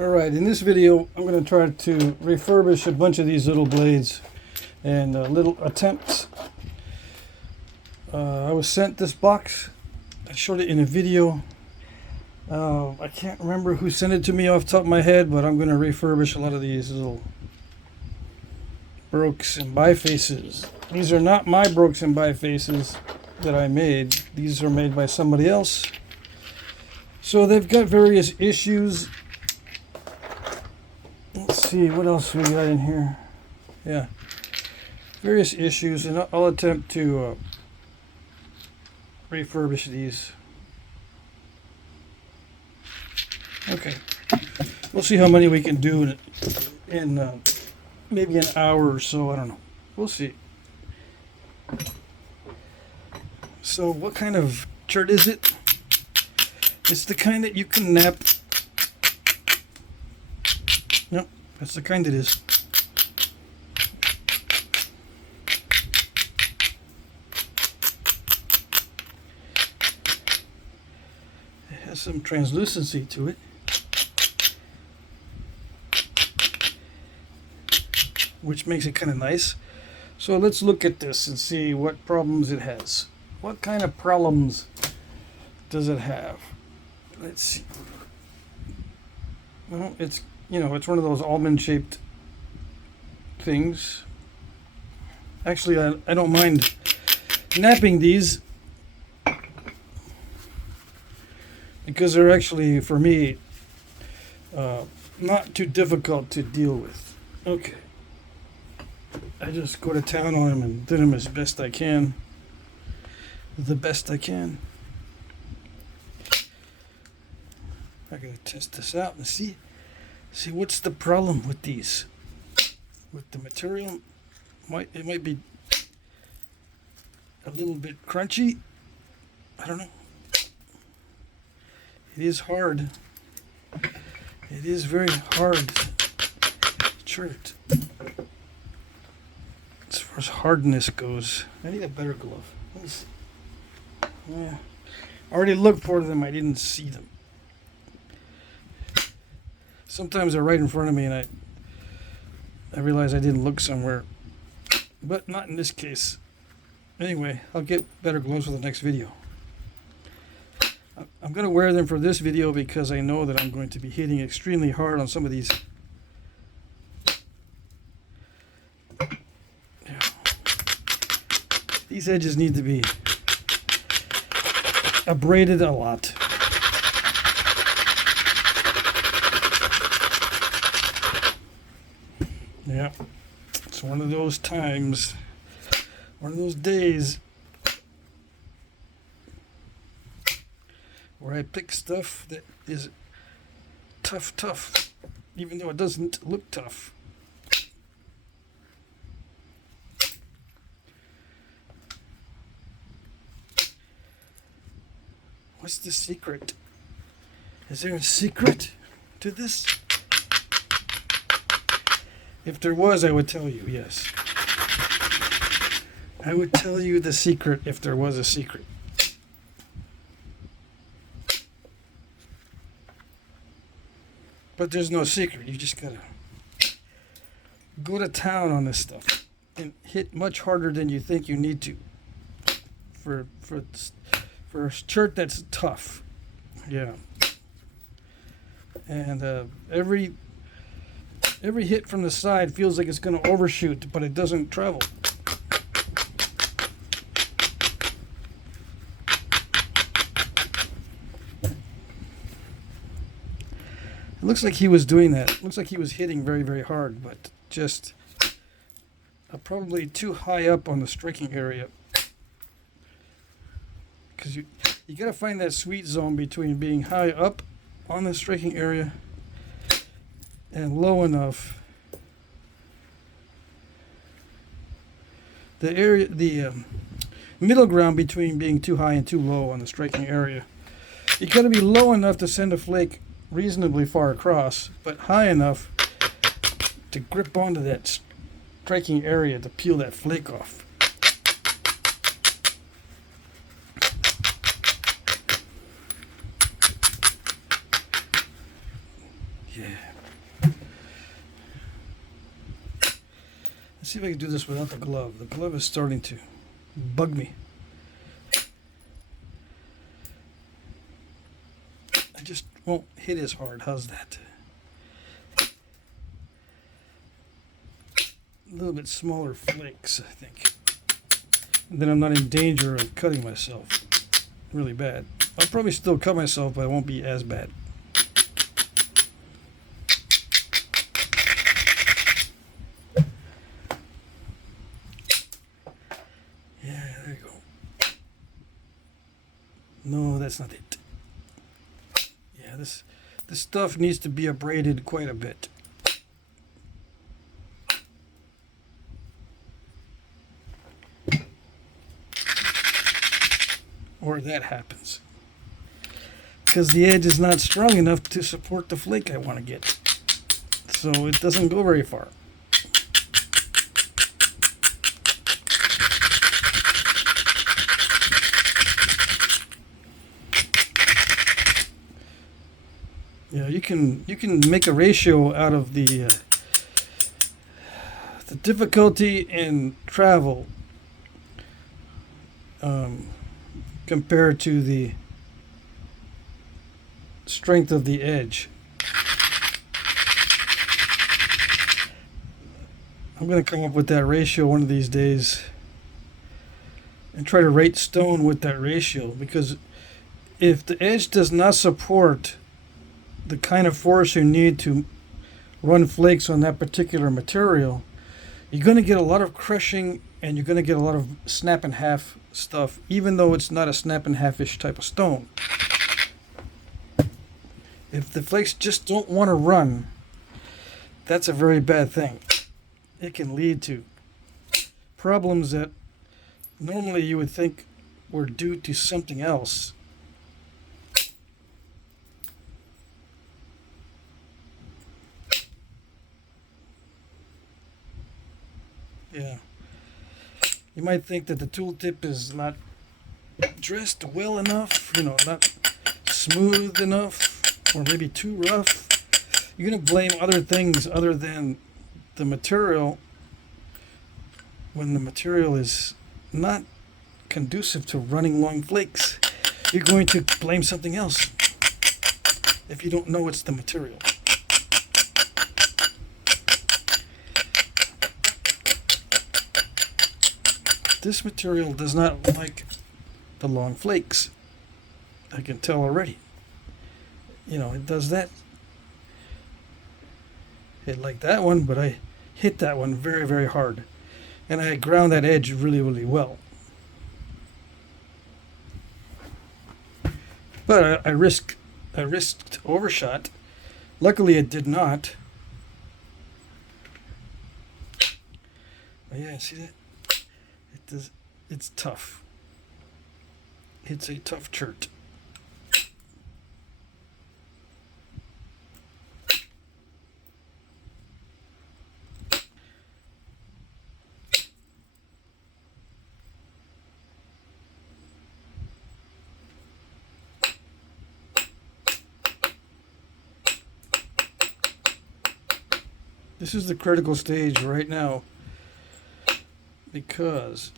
Alright, in this video I'm going to try to refurbish a bunch of these little blades and little attempts. I was sent this box. I showed it in a video. I can't remember who sent it to me off the top of my head, but I'm going to refurbish a lot of these little brokes and bifaces. These are not my brokes and bifaces that I made. These are made by somebody else. So they've got various issues. Let's see, what else we got in here? Yeah, various issues, and I'll attempt to refurbish these. Okay, we'll see how many we can do in maybe an hour or so. I don't know. We'll see. So, what kind of shirt is it? It's the kind that you can nap. Yep, that's the kind it is. It has some translucency to it. Which makes it kind of nice. So let's look at this and see what problems it has. What kind of problems does it have? Let's see. Well, it's one of those almond-shaped things. Actually, I don't mind napping these because they're actually, for me, not too difficult to deal with. Okay. I just go to town on them and do them as best I can. The best I can. I'm going to test this out and see what's the problem with these. With the material, it might be a little bit crunchy. I don't know. It is hard. It is very hard shirt. As far as hardness goes, I need a better glove. Yeah, I already looked for them. I didn't see them. Sometimes they're right in front of me, and I realize I didn't look somewhere, but not in this case. Anyway, I'll get better gloves for the next video. I'm going to wear them for this video because I know that I'm going to be hitting extremely hard on some of these. Yeah. These edges need to be abraded a lot. Yeah, it's one of those times, one of those days where I pick stuff that is tough, even though it doesn't look tough. What's the secret? Is there a secret to this? If there was, I would tell you, yes. I would tell you the secret if there was a secret. But there's no secret. You just gotta go to town on this stuff and hit much harder than you think you need to for a shirt that's tough. Yeah. And every hit from the side feels like it's going to overshoot, but it doesn't travel. It looks like he was doing that. It looks like he was hitting very, very hard, but just probably too high up on the striking area. Because you got to find that sweet zone between being high up on the striking area and low enough. The middle ground between being too high and too low on the striking area. You got to be low enough to send a flake reasonably far across, but high enough to grip onto that striking area to peel that flake off. Yeah. Let's see if I can do this without the glove. The glove is starting to bug me. I just won't hit as hard. How's that? A little bit smaller flakes, I think. And then I'm not in danger of cutting myself really bad. I'll probably still cut myself, but it won't be as bad. Yeah, there you go. No, that's not it. Yeah, this stuff needs to be abraded quite a bit. Or that happens. Because the edge is not strong enough to support the flake I want to get. So it doesn't go very far. Yeah, you can make a ratio out of the difficulty in travel compared to the strength of the edge. I'm going to come up with that ratio one of these days and try to rate stone with that ratio, because if the edge does not support the kind of force you need to run flakes on that particular material, you're going to get a lot of crushing and you're going to get a lot of snap in half stuff, even though it's not a snap in half-ish type of stone. If the flakes just don't want to run, that's a very bad thing. It can lead to problems that normally you would think were due to something else. Yeah. You might think that the tooltip is not dressed well enough, not smooth enough, or maybe too rough. You're going to blame other things other than the material when the material is not conducive to running long flakes. You're going to blame something else if you don't know it's the material. This material does not like the long flakes. I can tell already. It does that. It liked that one, but I hit that one very, very hard. And I ground that edge really, really well. But I risked overshot. Luckily it did not. But yeah, see that? It's tough. It's a tough chert. This is the critical stage right now, because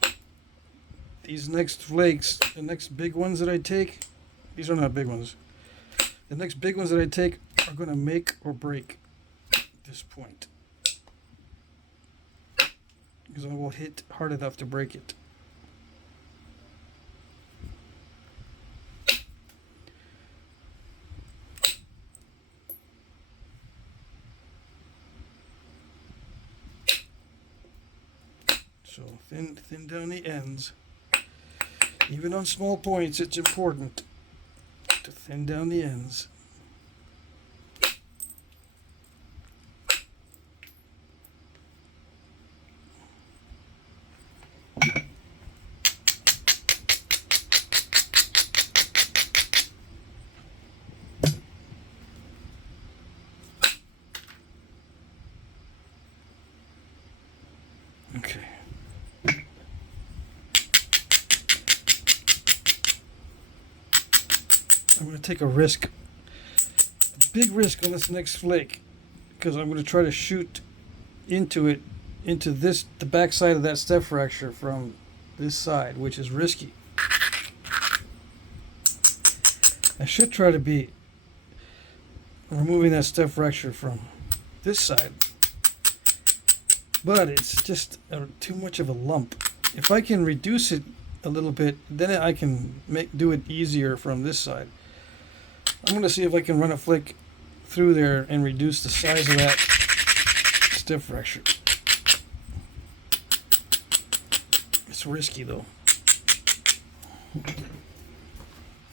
these next flakes, the next big ones that I take, these are not big ones. The next big ones that I take are going to make or break this point, because I will hit hard enough to break it. So thin down the ends. Even on small points, it's important to thin down the ends. Okay. I'm going to take a risk big risk on this next flake because I'm going to try to shoot into it, into this, the back side of that step fracture from this side, which is risky. I should try to be removing that step fracture from this side, but it's just too much of a lump. If I can reduce it a little bit, then I can do it easier from this side. I'm going to see if I can run a flake through there and reduce the size of that step fracture. It's risky though.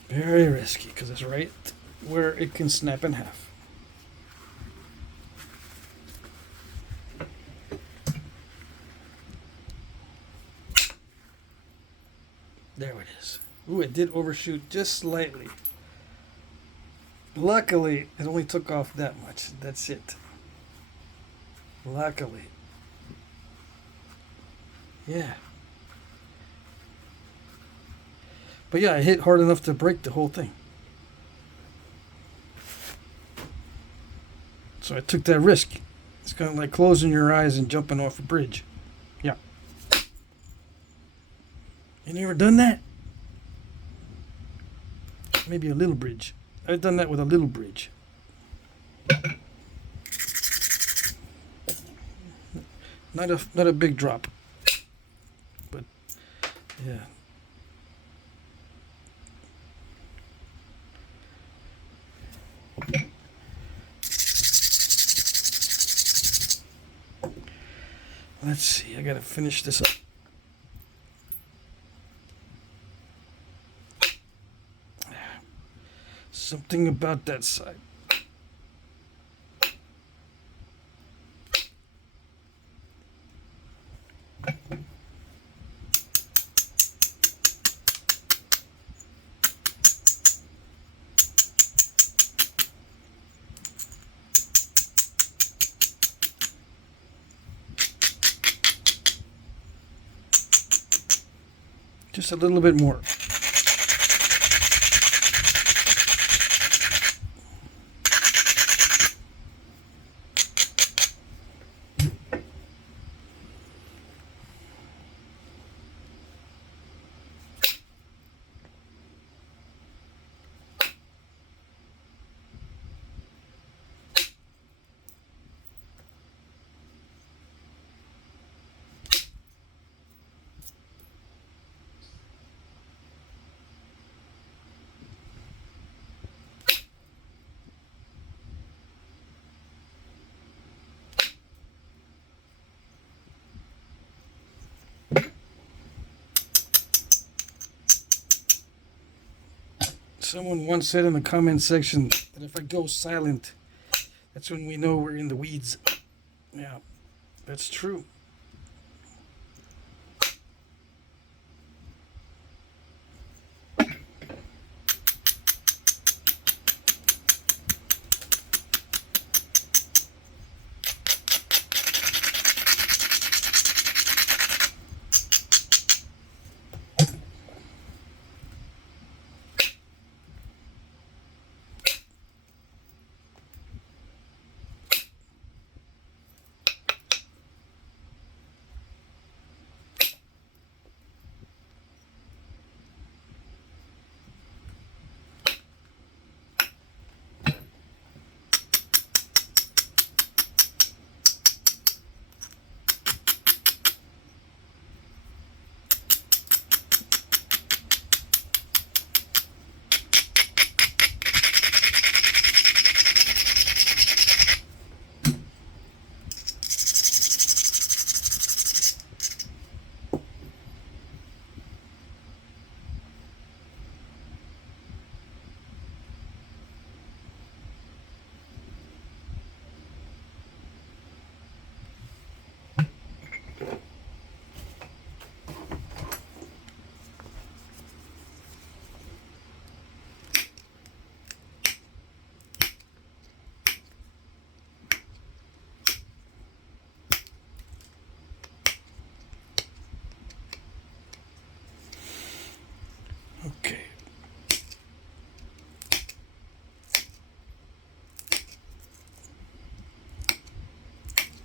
Very risky because it's right where it can snap in half. There it is. Ooh, it did overshoot just slightly. Luckily, it only took off that much. That's it. Luckily. Yeah. But yeah, I hit hard enough to break the whole thing. So I took that risk. It's kind of like closing your eyes and jumping off a bridge. Yeah. You never done that? Maybe a little bridge. I've done that with a little bridge. Not a big drop. But yeah. Let's see, I gotta finish this up. Something about that side. Just a little bit more. Someone once said in the comment section that if I go silent, that's when we know we're in the weeds. Yeah, that's true.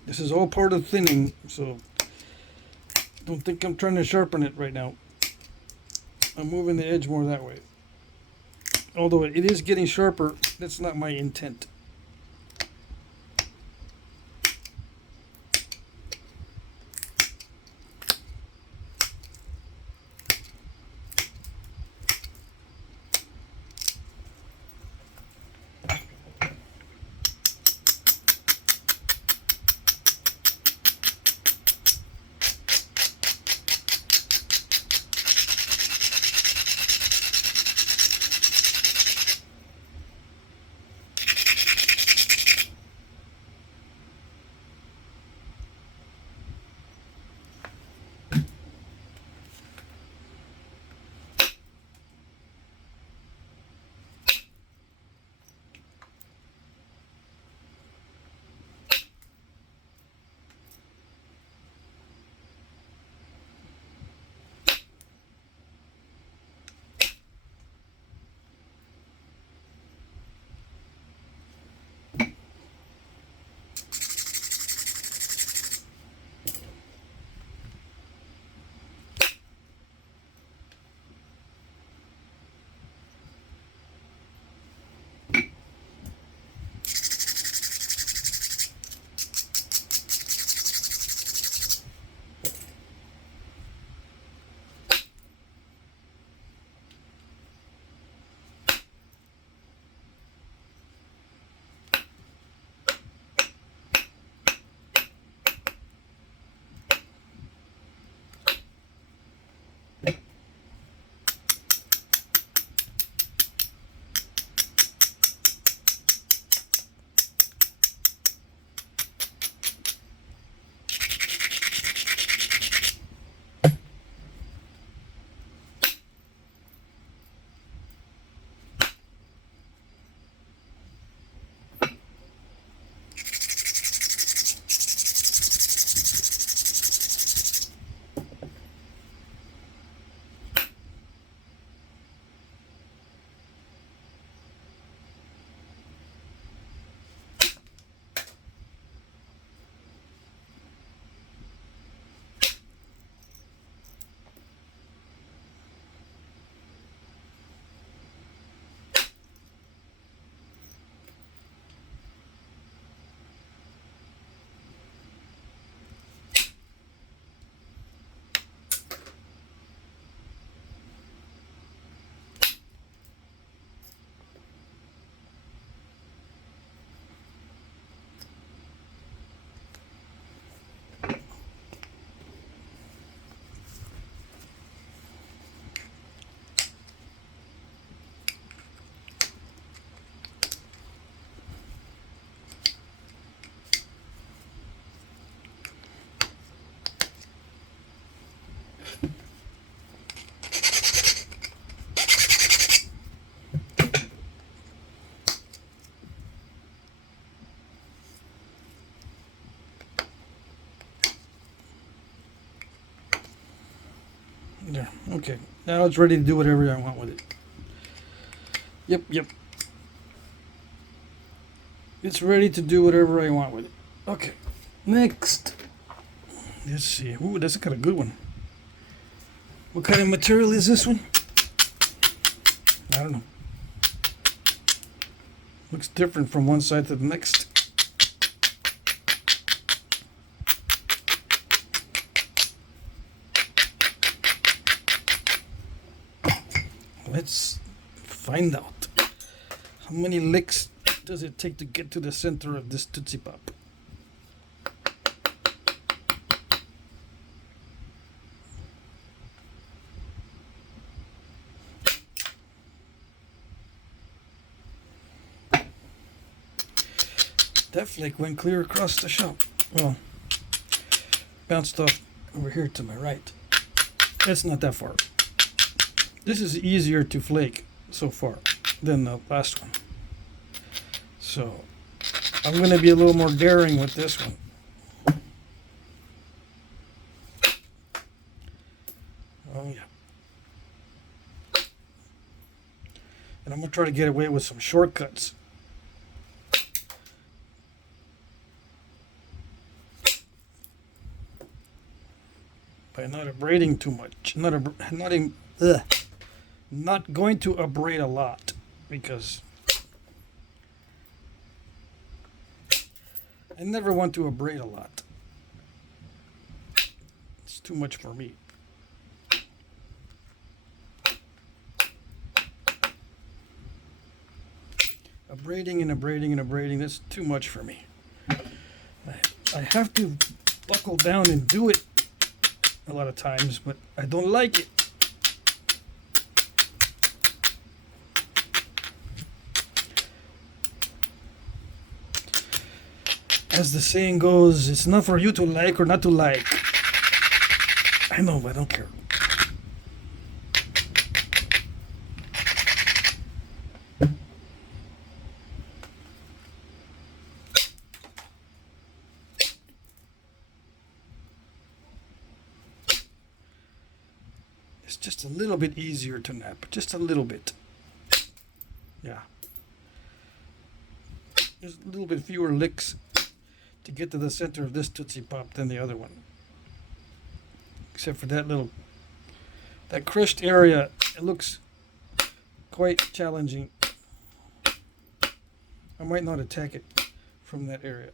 This is all part of thinning, so don't think I'm trying to sharpen it right now. I'm moving the edge more that way. Although it is getting sharper, that's not my intent. There. Okay. Now it's ready to do whatever I want with it. Yep. It's ready to do whatever I want with it. Okay. Next. Let's see. Ooh, that's kind of good one. What kind of material is this one? I don't know. Looks different from one side to the next. Let's find out. How many licks does it take to get to the center of this Tootsie Pop? That flake went clear across the shop. Well, bounced off over here to my right. That's not that far. This is easier to flake so far than the last one. So I'm going to be a little more daring with this one. Oh yeah. And I'm going to try to get away with some shortcuts. by not abrading too much. Not going to abrade a lot, because I never want to abrade a lot. It's too much for me. Abrading and abrading and abrading, that's too much for me. I have to buckle down and do it a lot of times, but I don't like it. As the saying goes, it's not for you to like or not to like. I know, but I don't care. It's just a little bit easier to nap, just a little bit. Yeah. There's a little bit fewer licks to get to the center of this Tootsie Pop than the other one. Except for that crushed area, it looks quite challenging. I might not attack it from that area.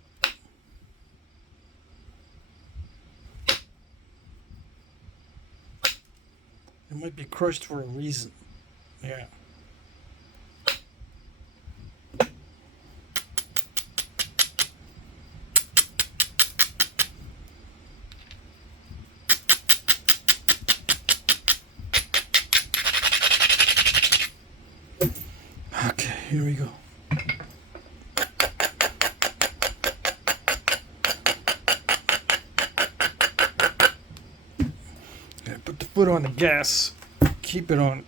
It might be crushed for a reason. Yeah. Okay, here we go. Put the foot on the gas. Keep it on.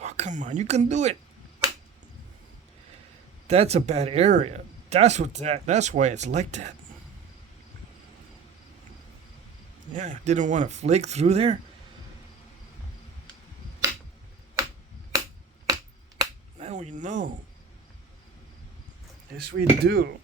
Oh, come on, you can do it. That's a bad area. That's why it's like that. Yeah, didn't want to flake through there. Now we know. Yes, we do.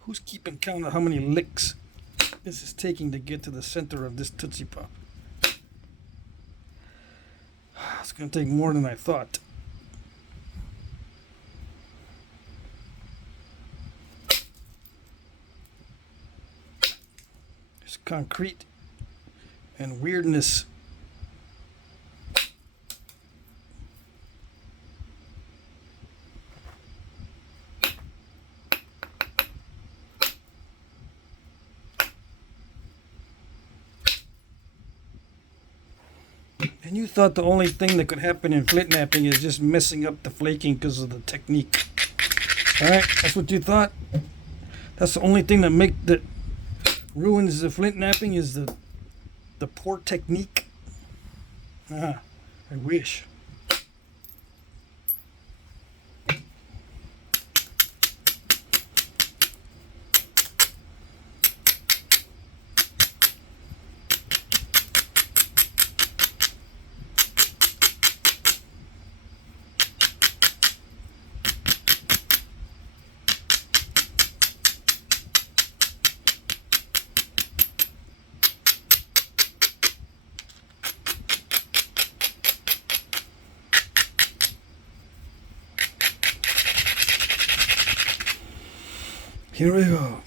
Who's keeping count of how many licks this is taking to get to the center of this Tootsie Pop? It's going to take more than I thought. There's concrete and weirdness. And you thought the only thing that could happen in Flintknapping is just messing up the flaking because of the technique. Alright, that's what you thought? That's the only thing that ruins the Flintknapping is the poor technique? I wish. Here we go.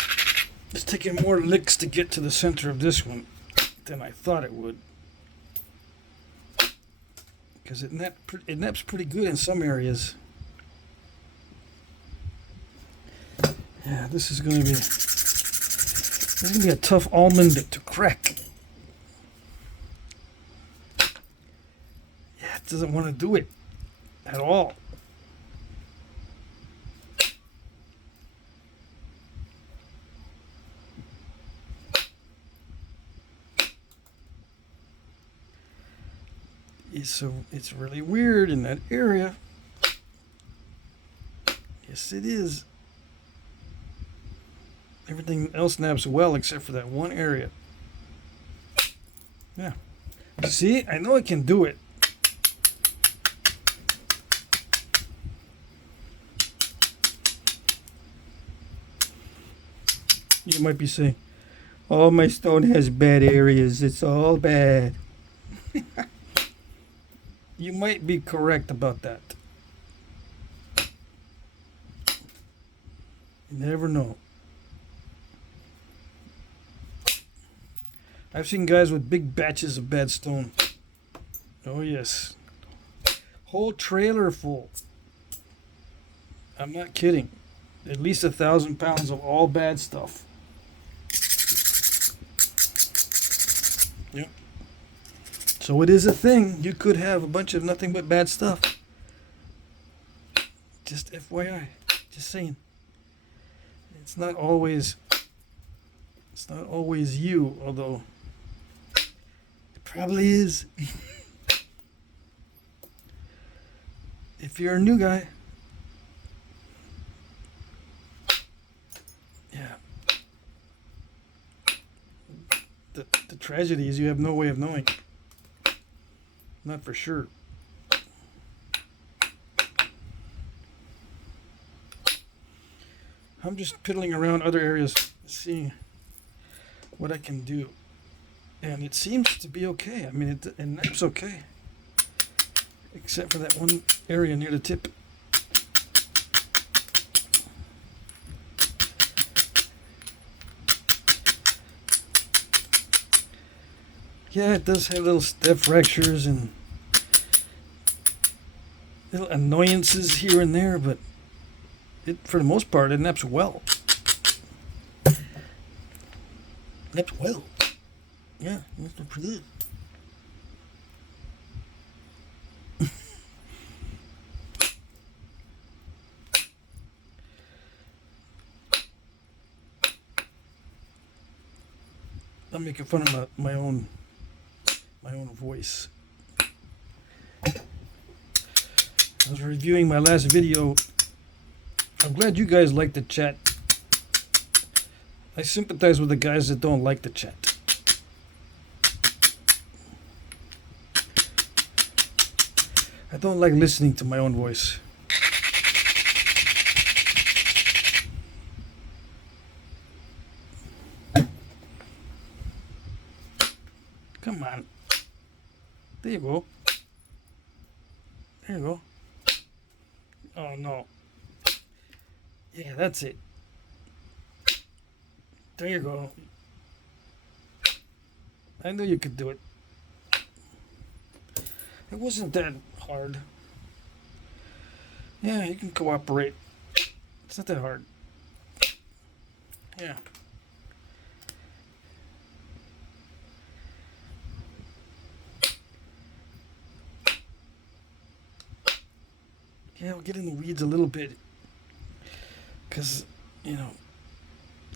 It's taking more licks to get to the center of this one than I thought it would. Because it naps pretty good in some areas. Yeah, this is going to be a tough almond to crack. Yeah, it doesn't want to do it at all. So it's really weird in that area. Yes, it is. Everything else naps well except for that one area. Yeah. See, I know I can do it. You might be saying, "Oh, my stone has bad areas. It's all bad." You might be correct about that. You never know. I've seen guys with big batches of bad stone. Oh yes. Whole trailer full. I'm not kidding. At least 1,000 pounds of all bad stuff. Yep. So it is a thing. You could have a bunch of nothing but bad stuff. Just FYI. Just saying. It's not always you, although it probably is. If you're a new guy. Yeah. The tragedy is you have no way of knowing. Not for sure. I'm just piddling around other areas, seeing what I can do. And it seems to be okay. I mean, it naps okay. Except for that one area near the tip. Yeah, it does have little step fractures and little annoyances here and there, but for the most part, it naps well. Naps well. Yeah, that's pretty good. I'm making fun of my own voice. I was reviewing my last video. I'm glad you guys like the chat. I sympathize with the guys that don't like the chat. I don't like listening to my own voice. Come on. There you go. There you go. Oh no. Yeah, that's it. There you go. I knew you could do it. It wasn't that hard. Yeah, you can cooperate. It's not that hard. Yeah. Yeah, we'll get in the weeds a little bit. Because,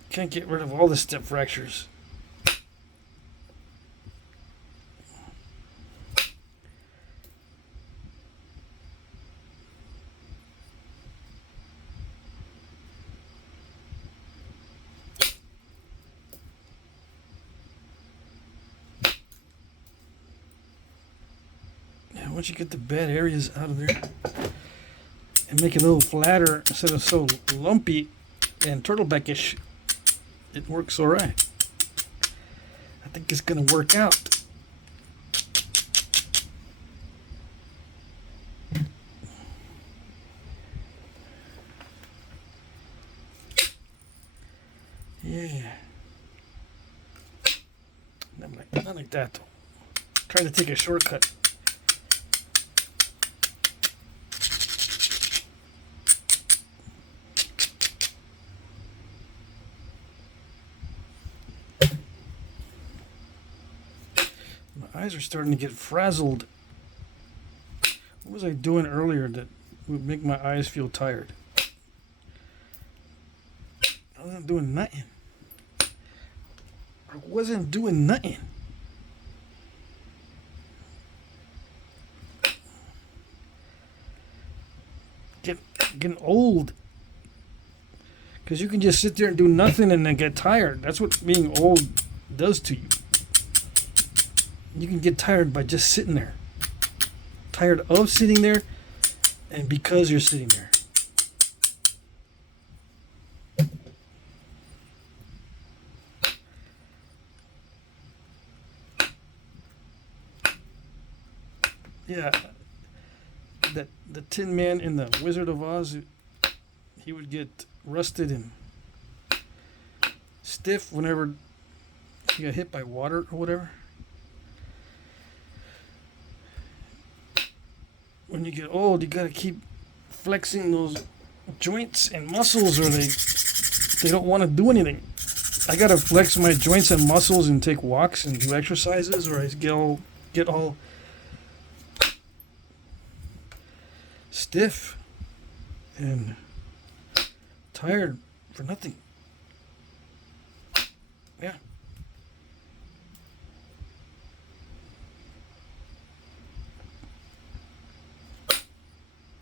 can't get rid of all the step fractures. Yeah, once you get the bad areas out of there and make it a little flatter instead of so lumpy and turtlebackish, it works all right. I think it's going to work out. Yeah. Not like that though. Trying to take a shortcut. My eyes are starting to get frazzled. What was I doing earlier that would make my eyes feel tired? I wasn't doing nothing. I wasn't doing nothing. Getting old. Because you can just sit there and do nothing and then get tired. That's what being old does to you. You can get tired by just sitting there. Tired of sitting there and because you're sitting there. Yeah, the Tin Man in the Wizard of Oz, he would get rusted and stiff whenever he got hit by water or whatever. When you get old, you gotta keep flexing those joints and muscles, or they don't want to do anything. I gotta flex my joints and muscles and take walks and do exercises, or I get all stiff and tired for nothing. Yeah.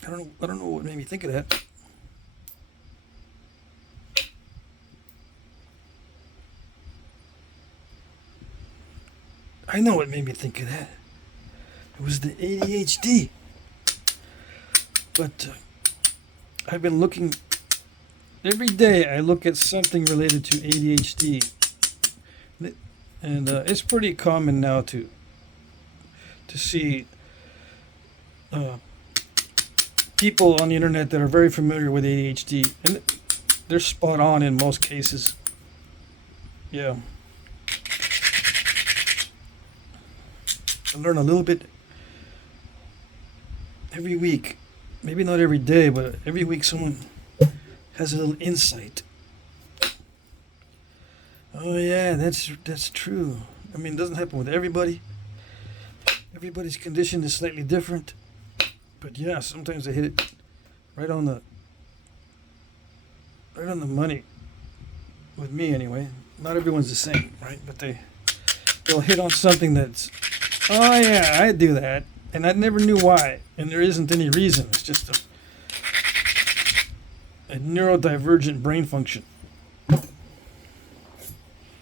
I don't know what made me think of that. I know what made me think of that. It was the ADHD. But I've been looking every day. I look at something related to ADHD, and it's pretty common now to see people on the internet that are very familiar with ADHD, and they're spot on in most cases. Yeah, I learn a little bit every week. Maybe not every day, but every week someone has a little insight. Oh yeah, that's true. I mean, it doesn't happen with everybody. Everybody's condition is slightly different. But yeah, sometimes they hit it right on the money. With me anyway. Not everyone's the same, right? But they'll hit on something that's, oh yeah, I do that. And I never knew why. And there isn't any reason. It's just a neurodivergent brain function.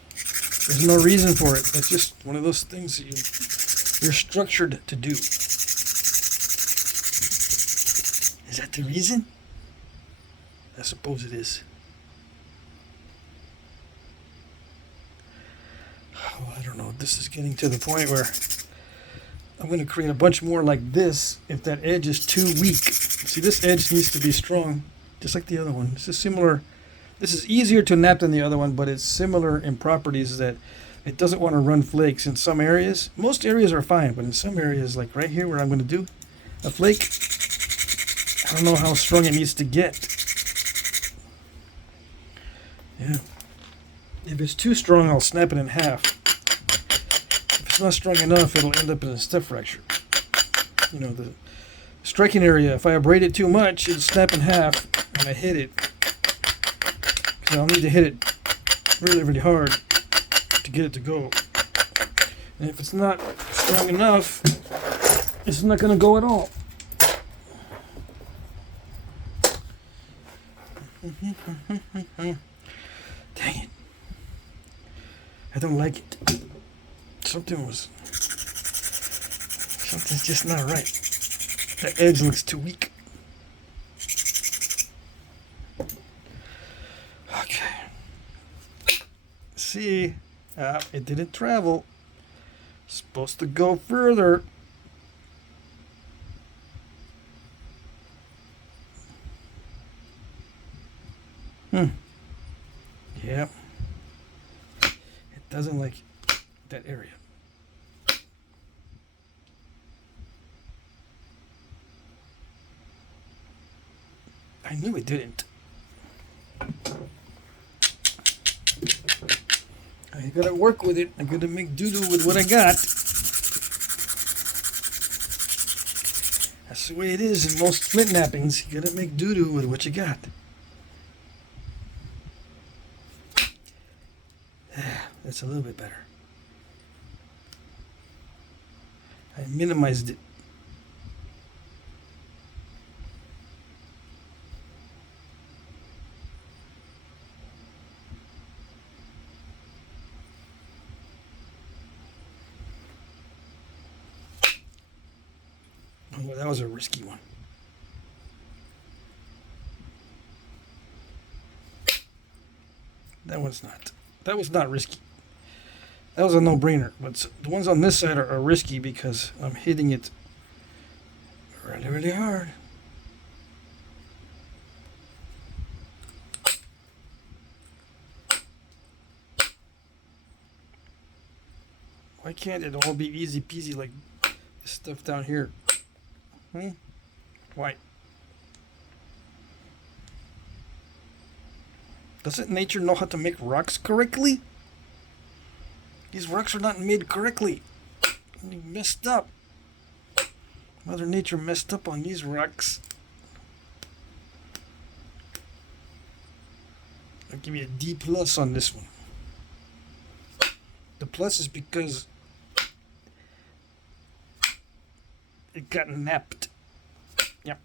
There's no reason for it. It's just one of those things that you're structured to do. Is that the reason? I suppose it is. Oh, I don't know. This is getting to the point where I'm going to create a bunch more like this if that edge is too weak. See, this edge needs to be strong, just like the other one. This is similar. This is easier to nap than the other one, but it's similar in properties that it doesn't want to run flakes in some areas. Most areas are fine, but in some areas, like right here where I'm going to do a flake, I don't know how strong it needs to get. Yeah. If it's too strong, I'll snap it in half. If it's not strong enough, it'll end up in a step fracture. You know, the striking area, if I abrade it too much, it'll snap in half when I hit it. Because I'll need to hit it really, really hard to get it to go. And if it's not strong enough, it's not going to go at all. Dang it. I don't like it. Something's just not right. The edge looks too weak. Okay. See, it didn't travel. Supposed to go further. Yep. It doesn't like that area. I knew it didn't. I gotta work with it. I gotta make doo-doo with what I got. That's the way it is in most Flintknappings. You gotta make doo-doo with what you got. That's a little bit better. I minimized it. Well, that was a risky one. That was not risky. That was a no-brainer. But the ones on this side are risky because I'm hitting it really, really hard. Why can't it all be easy peasy like this stuff down here? Why? Doesn't nature know how to make rocks correctly? These rocks are not made correctly. You messed up. Mother Nature messed up on these rocks. I'll give you a D plus on this one. The plus is because it got napped. Yep.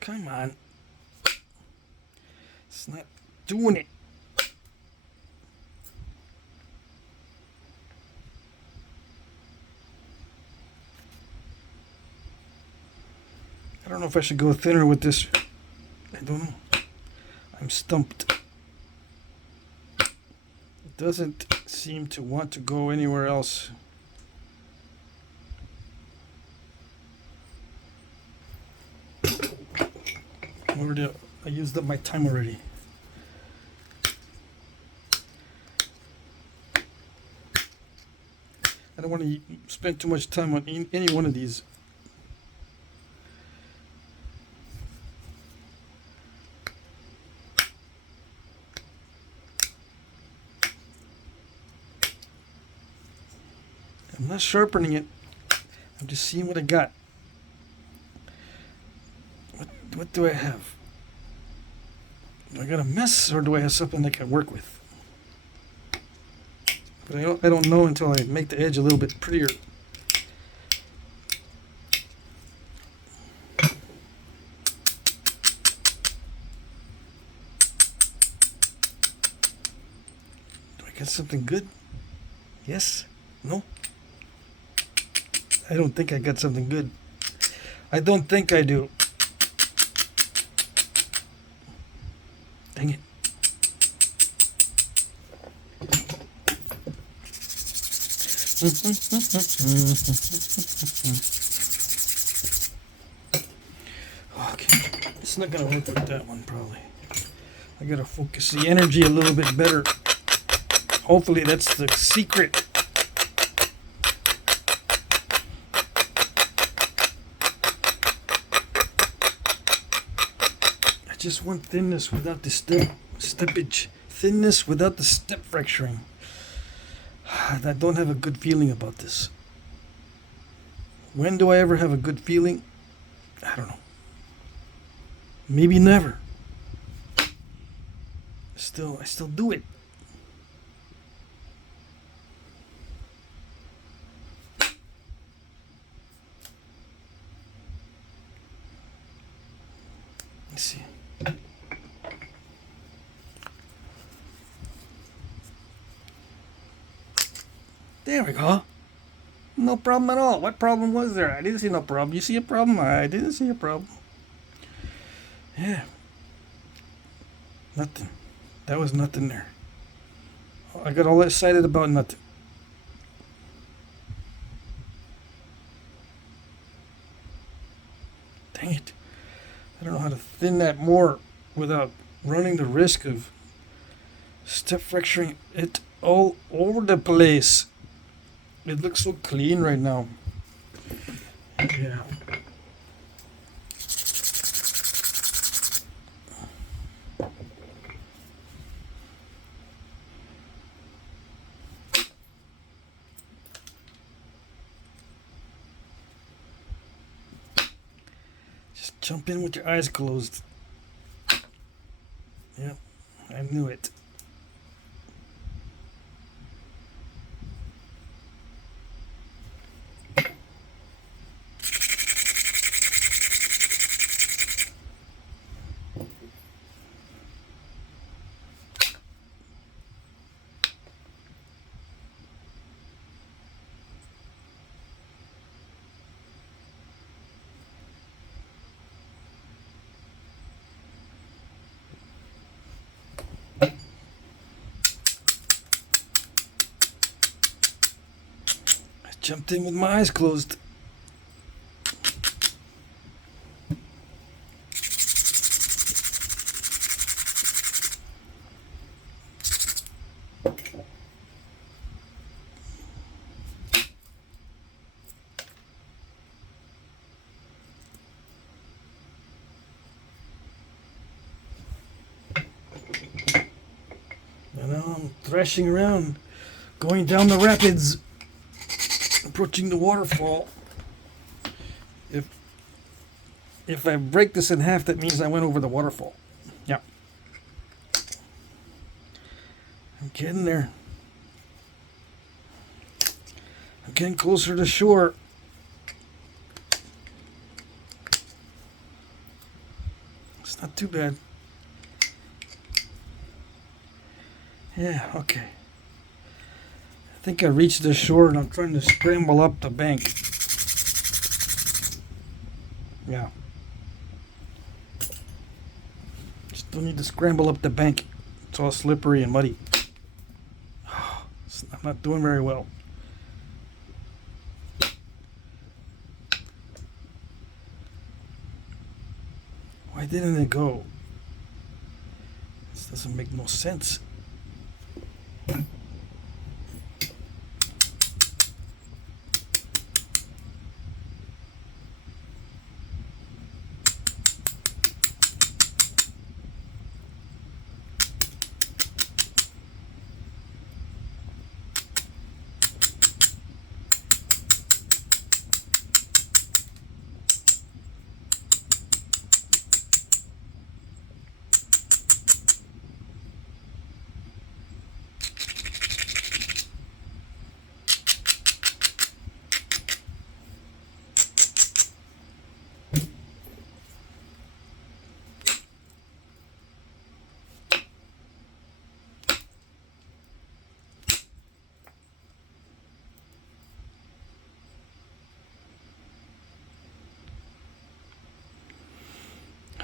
Come on. It's not doing it. I don't know if I should go thinner with this. I don't know. I'm stumped. It doesn't seem to want to go anywhere else. I used up my time already. I don't want to spend too much time on any one of these. I'm not sharpening it. I'm just seeing what I got. What do I have? Do I got a mess or do I have something I can work with? But I don't know until I make the edge a little bit prettier. Do I got something good? Yes? No? I don't think I got something good. I don't think I do. Dang it. Okay, it's not gonna work with that one probably. I gotta focus the energy a little bit better. Hopefully that's the secret. I just want thinness without the steppage. Thinness without the step fracturing. I don't have a good feeling about this. When do I ever have a good feeling? I don't know. Maybe never. I still do it. Let's see. There we go. No problem at all. What problem was there? I didn't see no problem. You see a problem? I didn't see a problem. Yeah. Nothing. That was nothing there. I got all excited about nothing. Dang it. I don't know how to thin that more without running the risk of step fracturing it all over the place. It looks so clean right now. Yeah. Just jump in with your eyes closed. Yep, I knew it. Jumped in with my eyes closed. And now I'm thrashing around, going down the rapids, approaching the waterfall. If I break this in half, that means I went over the waterfall. Yeah. I'm getting there. I'm getting closer to shore. It's not too bad. Yeah, okay. I think I reached the shore and I'm trying to scramble up the bank. Yeah. Still need to scramble up the bank. It's all slippery and muddy. I'm not doing very well. Why didn't it go? This doesn't make no sense.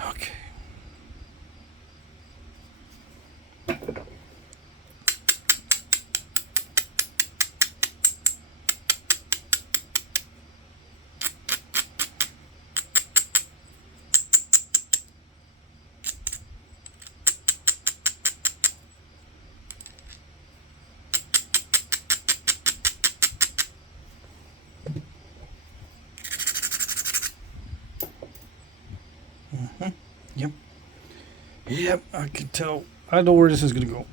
Okay. Yep. Yep, I can tell. I know where this is going to go.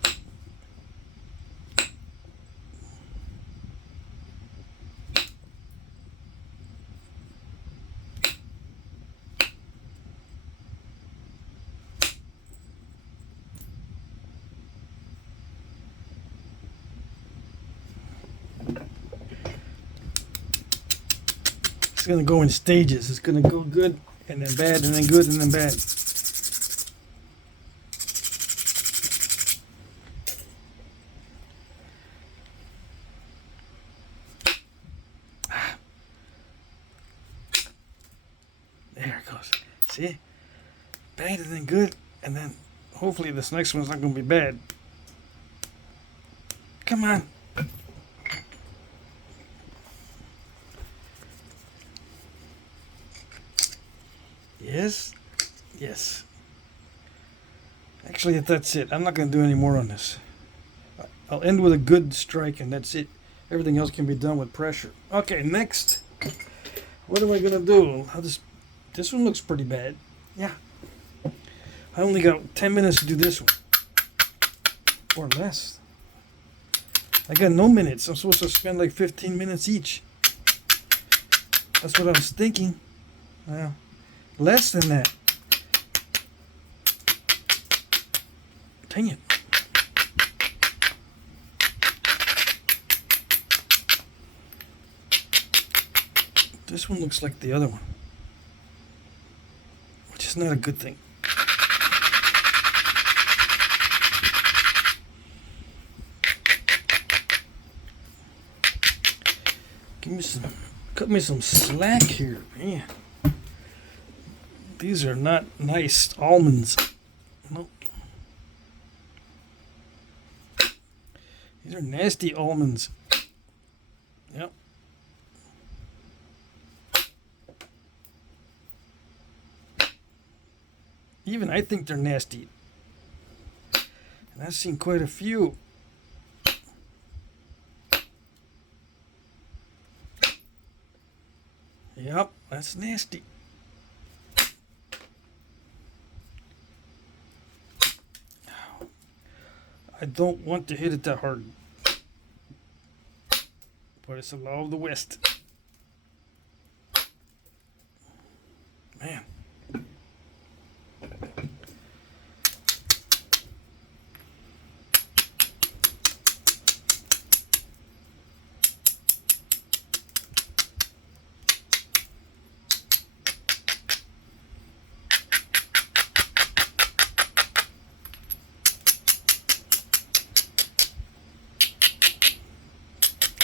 It's going to go in stages. It's going to go good and then bad and then good and then bad. There it goes. See? Bad and then good, and then hopefully this next one's not going to be bad. Come on. Yes. Yes. Actually, that's it. I'm not going to do any more on this. I'll end with a good strike, and that's it. Everything else can be done with pressure. Okay, next. What am I going to do? This one looks pretty bad. Yeah. I only got 10 minutes to do this one. Or less. I got no minutes. I'm supposed to spend like 15 minutes each. That's what I was thinking. Well, less than that. Dang it. This one looks like the other one, which is not a good thing. Cut me some slack here, man. These are not nice almonds. Nope. These are nasty almonds. Yep. Even I think they're nasty. And I've seen quite a few. Yep, that's nasty. I don't want to hit it that hard. But it's the law of the West. Man.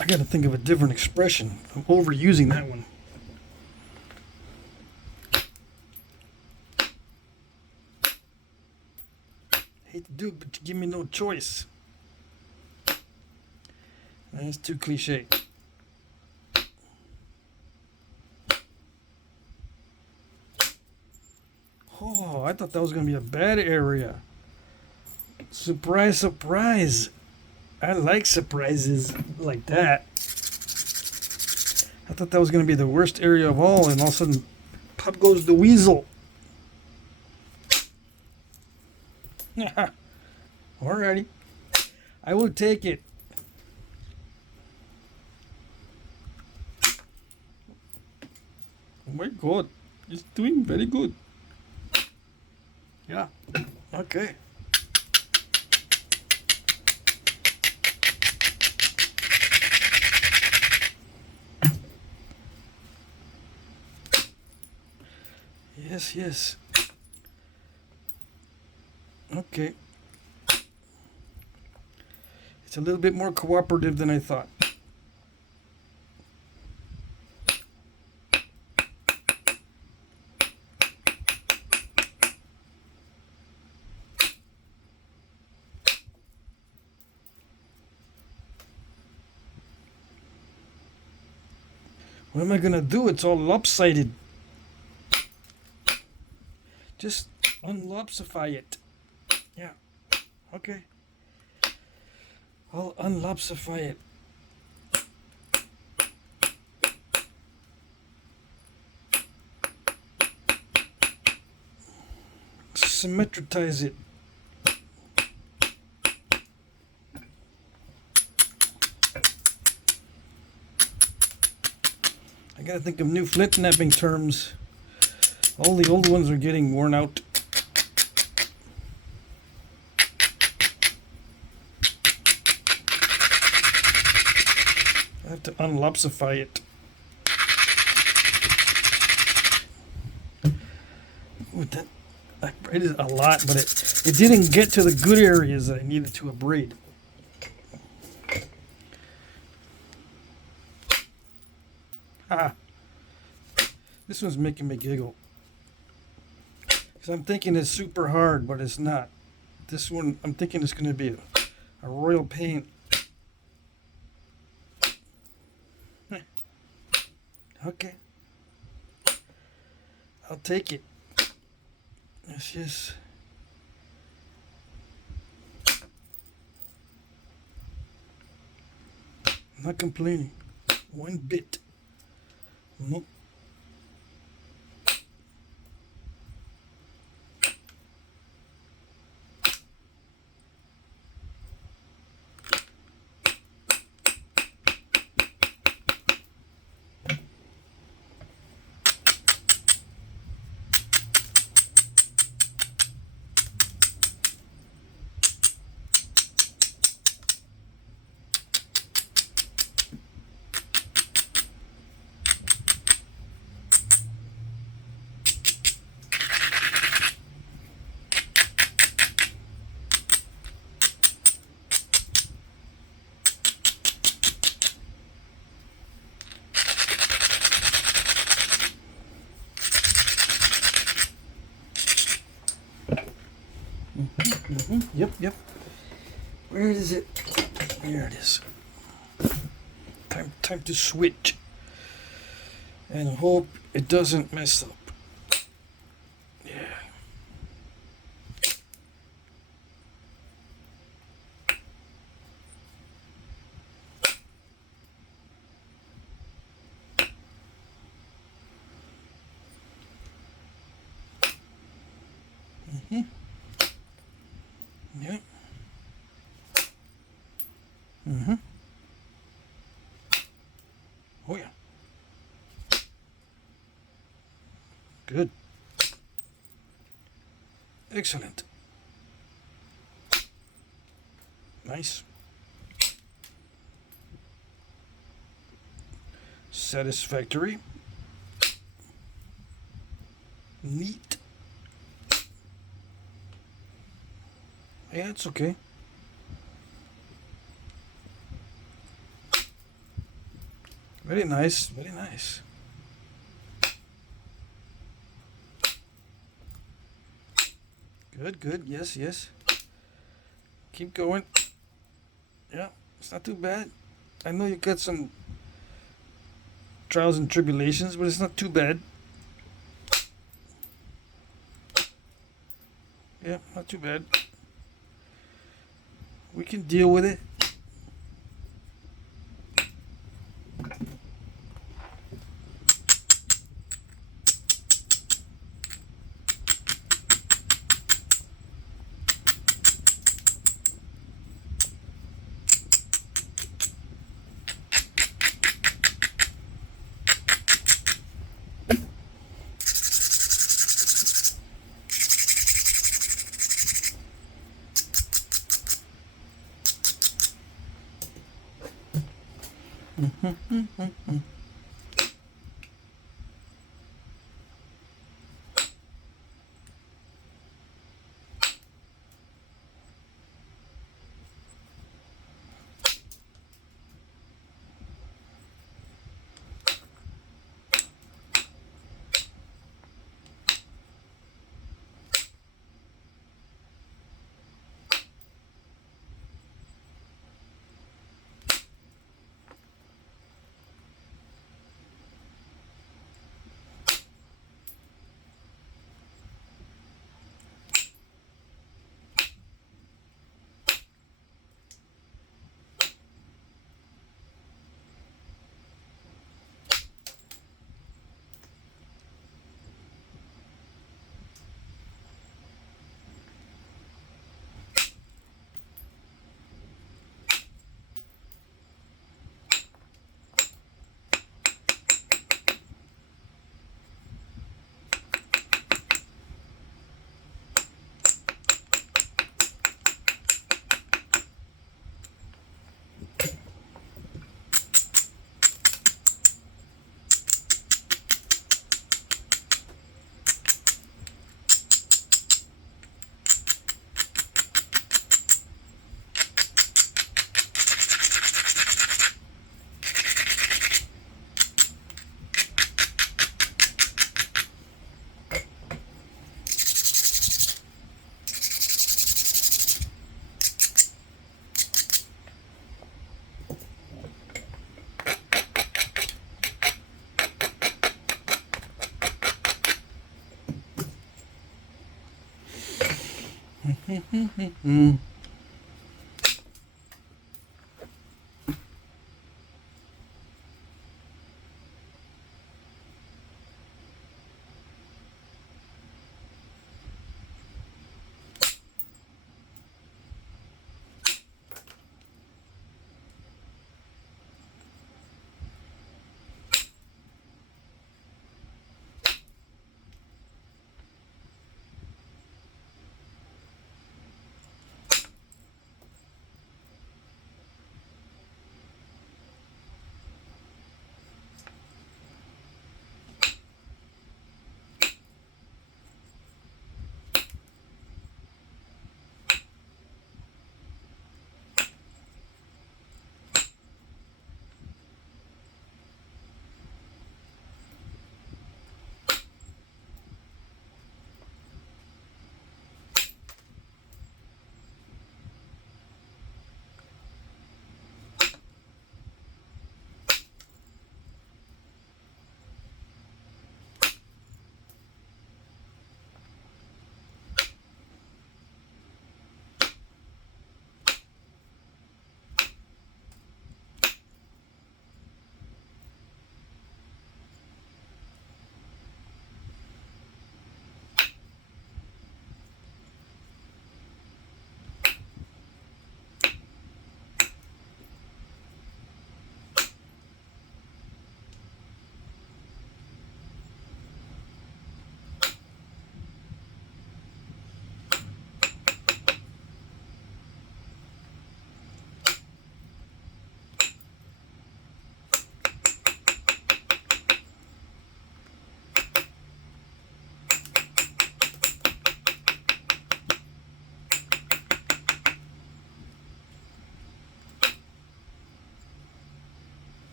I gotta think of a different expression. I'm overusing that one. Hate to do it, but you give me no choice. That's too cliche. Oh, I thought that was gonna be a bad area. Surprise, surprise. I like surprises like that. I thought that was going to be the worst area of all, and all of a sudden, pop goes the weasel. Alrighty. I will take it. Oh my god. It's doing very good. Yeah. Okay. Yes, yes. Okay. It's a little bit more cooperative than I thought. What am I gonna do? It's all lopsided. Just unlopsify it. Yeah. Okay. I'll unlopsify it. Symmetritize it. I gotta think of new Flintknapping terms. All the old ones are getting worn out. I have to unlopsify it. Ooh, that I braided a lot, but it didn't get to the good areas that I needed to abrade. Ah, this one's making me giggle. Because I'm thinking it's super hard, but it's not. This one, I'm thinking it's going to be a royal pain. Okay. I'll take it. Yes, yes. I'm not complaining. One bit. Nope. Yep. Where is it? There it is. Time to switch. And hope it doesn't mess up. Yeah. Yeah. Mm-hmm. Oh yeah. Good. Excellent. Nice. Satisfactory. Neat. Yeah, it's okay. Very nice, very nice. Good, good. Yes, yes. Keep going. Yeah, it's not too bad. I know you got some trials and tribulations, but it's not too bad. Yeah, not too bad. We can deal with it.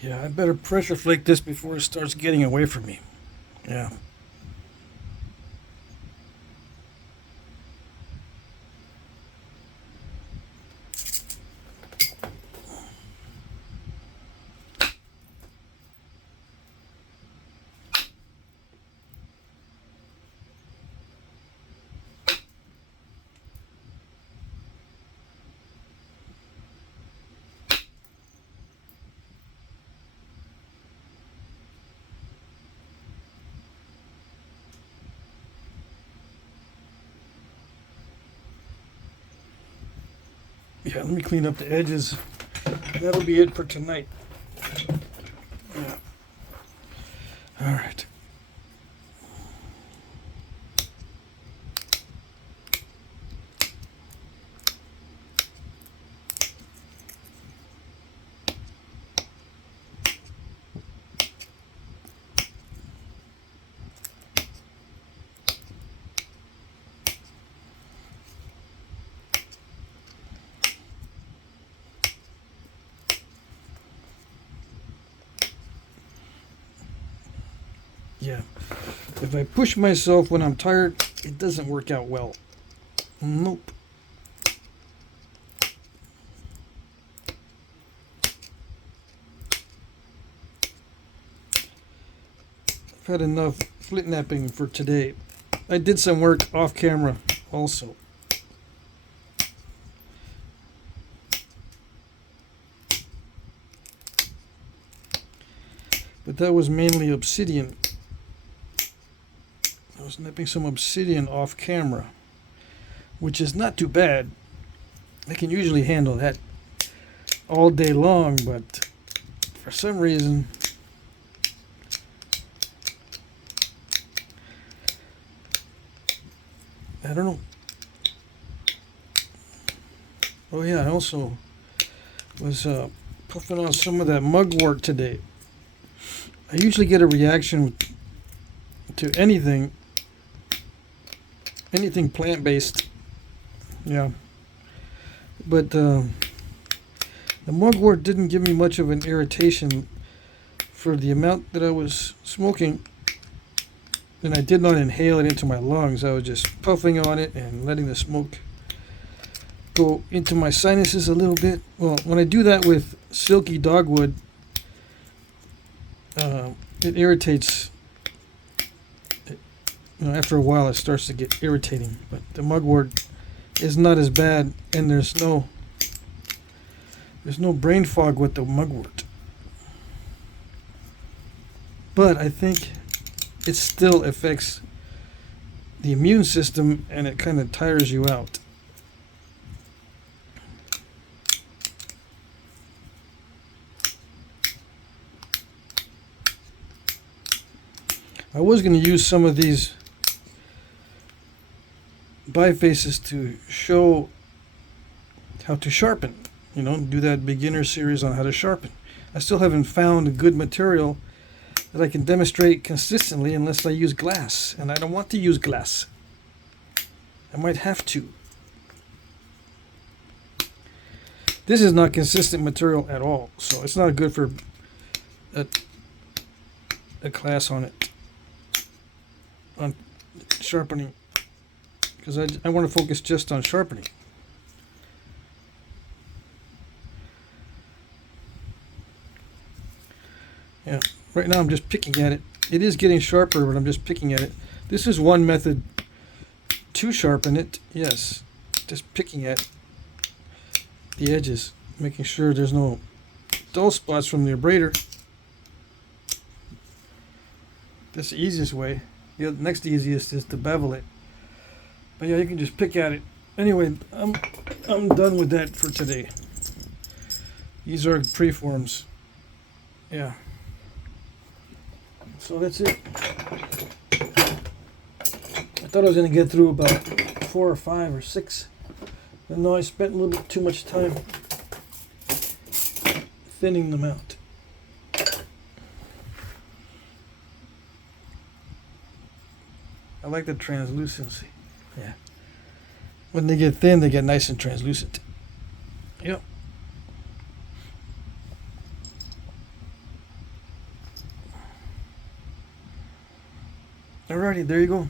Yeah, I better pressure flake this before it starts getting away from me. Yeah. Yeah, let me clean up the edges. That'll be it for tonight. Yeah. All right. Yeah. If I push myself when I'm tired, it doesn't work out well. Nope. I've had enough Flintknapping for today. I did some work off camera also. But that was mainly Obsidian. I was nipping some Obsidian off camera, which is not too bad. I can usually handle that all day long, but for some reason I don't know. Oh yeah, I also was puffing on some of that mugwort today. I usually get a reaction to anything plant-based. Yeah. But the mugwort didn't give me much of an irritation for the amount that I was smoking. And I did not inhale it into my lungs. I was just puffing on it and letting the smoke go into my sinuses a little bit. Well, when I do that with silky dogwood, it irritates. After a while, it starts to get irritating. But the mugwort is not as bad, and there's no brain fog with the mugwort. But I think it still affects the immune system, and it kind of tires you out. I was going to use some of these bifaces to show how to sharpen, do that beginner series on how to sharpen. I still haven't found a good material that I can demonstrate consistently unless I use glass, and I don't want to use glass. I might have to. This is not consistent material at all, so it's not good for a class on sharpening, because I want to focus just on sharpening. Yeah, right now I'm just picking at it. It is getting sharper, but I'm just picking at it. This is one method to sharpen it. Yes, just picking at the edges, making sure there's no dull spots from the abrader. That's the easiest way. The next easiest is to bevel it. But yeah, you can just pick at it. Anyway, I'm done with that for today. These are preforms. Yeah. So that's it. I thought I was going to get through about 4 or 5 or 6. And no, I spent a little bit too much time thinning them out. I like the translucency. Yeah. When they get thin, they get nice and translucent. Yep. Alrighty, there you go.